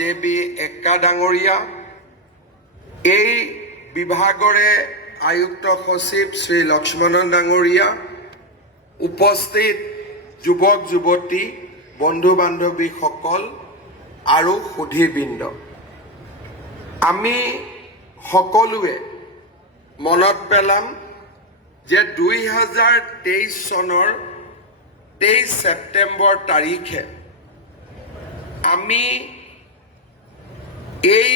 JB. এক্কা ডাঙৰীয়া, এই বিভাগৰে আয়ুক্ত সচিব শ্ৰী লক্ষ্মণন ডাঙৰীয়া, উপস্থিত যুৱক যুৱতী, বন্ধু বান্ধৱীসকল আৰু সুধীবৃন্দ, আমি সকলোৱে মনত পেলাম যে 2023 চনৰ 23 ছেপ্টেম্বৰ তাৰিখে আমি এই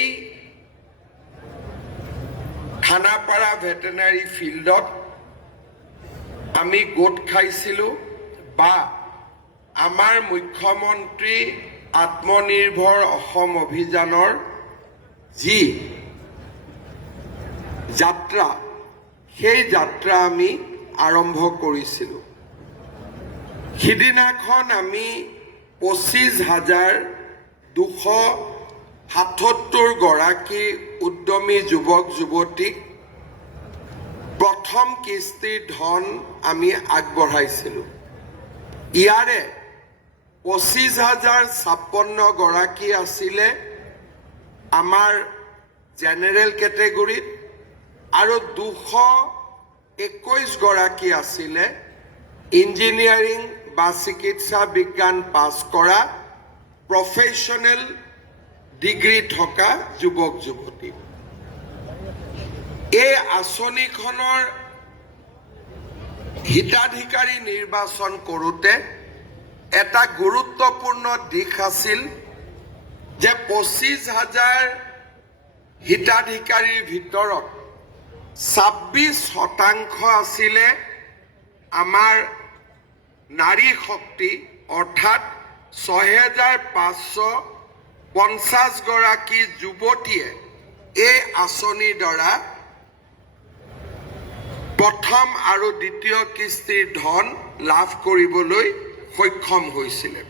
খানাপাৰা ভেটেনাৰী ফিল্ডত আমি গোট খাইছিলোঁ বা আমাৰ মুখ্যমন্ত্ৰী আত্মনিৰ্ভৰ অসম অভিযানৰ যি যাত্ৰা, সেই যাত্ৰা আমি আৰম্ভ কৰিছিলোঁ। সিদিনাখন আমি 25,277 গৰাকী উদ্যমী যুৱক যুৱতীক প্ৰথম কিস্তিৰ ধন আমি আগবঢ়াইছিলোঁ। ইয়াৰে 25,056 গৰাকী আছিলে আমাৰ জেনেৰেল কেটেগৰীত আৰু 221 গৰাকী আছিলে ইঞ্জিনিয়াৰিং বা চিকিৎসা বিজ্ঞান পাছ কৰা প্ৰফেশ্যনেল ডিগ্ৰী থকা যুৱক যুৱতী। এই আঁচনিখনৰ হিতাধিকাৰী নিৰ্বাচন কৰোঁতে এটা গুৰুত্বপূৰ্ণ দিশ আছিল যে 25,000 হিতাধিকাৰীৰ ভিতৰত 26% আছিলে আমাৰ নাৰী শক্তি, অৰ্থাৎ 6,550 গৰাকী যুৱতীয়ে এই আঁচনিৰ দ্বাৰা প্ৰথম আৰু দ্বিতীয় কিস্তিৰ ধন লাভ কৰিবলৈ সক্ষম হৈছিলে।